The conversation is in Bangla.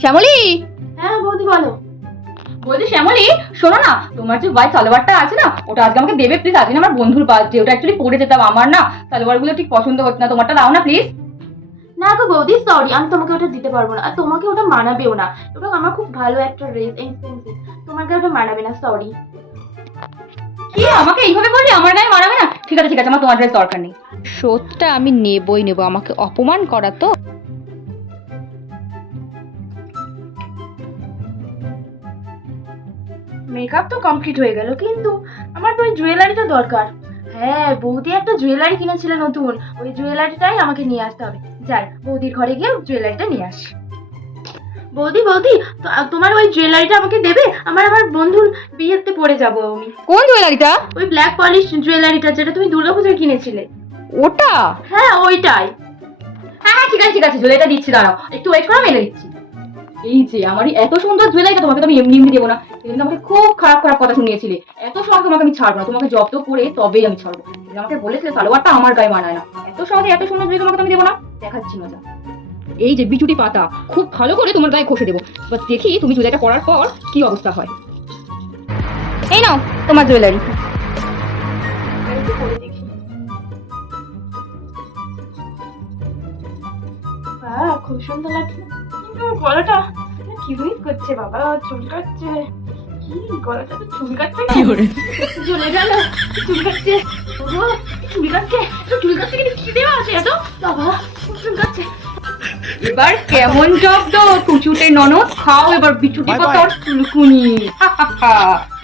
শ্যামলী, হ্যাঁ বৌদি বলো। বলছি শ্যামলী, শোনো না, তোমার যে হোয়াইট সালোয়ারটা আছে না, ওটা আজকে আমাকে দেবে প্লিজ। আজকে না আমার বন্ধুর বার্থডে, ওটা অ্যাকচুয়ালি পরে যেতাম। আমার না সালোয়ারগুলো ঠিক পছন্দ হচ্ছে না, তোমারটা দাও না প্লিজ। না গো বৌদি, সরি, আমি তোমাকে ওটা দিতে পারবো না, আর তোমাকে ওটা মানাবেও না। ওটা আমার খুব ভালো একটা ড্রেস, এক্সপেন্সিভ, তোমাকে ওটা মানাবে না, সরি। কি আমাকে এইভাবে বললি? আমার গায়ে মানাবে না? ঠিক আছে ঠিক আছে, আমার তোমার ড্রেস দরকার নেই। শোধটা আমি নেবই নেবো, আমাকে অপমান করা তো। মেকআপ তো কমপ্লিট হয়ে গেল, কিন্তু আমার তো ওই জুয়েলারিটা দরকার। হ্যাঁ, বৌদি একটা জুয়েলারি কিনেছিল নতুন, ওই জুয়েলারিটাই আমাকে নিয়ে আসতে হবে। যাই বৌদির ঘরে গিয়ে জুয়েলারিটা নিয়ে আসি। বৌদি বৌদি, তোমার ওই জুয়েলারিটা আমাকে দেবে? আমার বন্ধুর বিয়েতে পরে যাবো আমি। কোন জুয়েলারিটা? ওই ব্ল্যাক পলিশ জুয়েলারিটা, যেটা তুমি দুর্গাপূজায় কিনেছিলে। ওটা? হ্যাঁ ওইটাই। হ্যাঁ হ্যাঁ ঠিক আছে ঠিক আছে, জুয়েলারিটা দিচ্ছি, দাঁড়াও একটু ওয়েট করো, আমি এনে দিচ্ছি। এই যে আমারই এত সুন্দর জুয়েলারিটা, তোমাকে তো আমি এমনি এমনি দেবো না। সেদিন আমাকে খুব খারাপ খারাপ কথা শুনিয়েছিলে। এত সহজে তোমাকে আমি ছাড়বো না, তোমাকে জব্দ করে তবেই আমি ছাড়বো। সেদিন আমাকে বলেছিলে সালোয়ারটা আমার গায়ে মানায় না। এত সহজে এত সুন্দর জুয়েলারি তোমাকে তো আমি দেবো না। দেখাচ্ছি মজা। এই যে বিচুটি পাতা খুব ভালো করে তোমার গায়ে ঘষে দেবো, এবার দেখি তুমি জুয়েলারিটা পরার পর কি অবস্থা হয়। এই নাও তোমার জুয়েলারি। একটু পরে দেখি। বাহ, খুব সুন্দর লাগছে, কিন্তু আমার গলাটা কিউই করছে বাবা, চুলকাচ্ছে। কি গলাটা তো চুলকাচ্ছে না? জ্বলে গেল, চুলকাচ্ছে। ওগো, চুলকাচ্ছে, চুলকাচ্ছে, কিন্তু কি দেওয়া আছে এত? বাবা, খুব চুলকাচ্ছে। এবার কেমন জব্দ কুচুটে ননদ, খাও এবার বিচুটি পাতার চুলকুনি।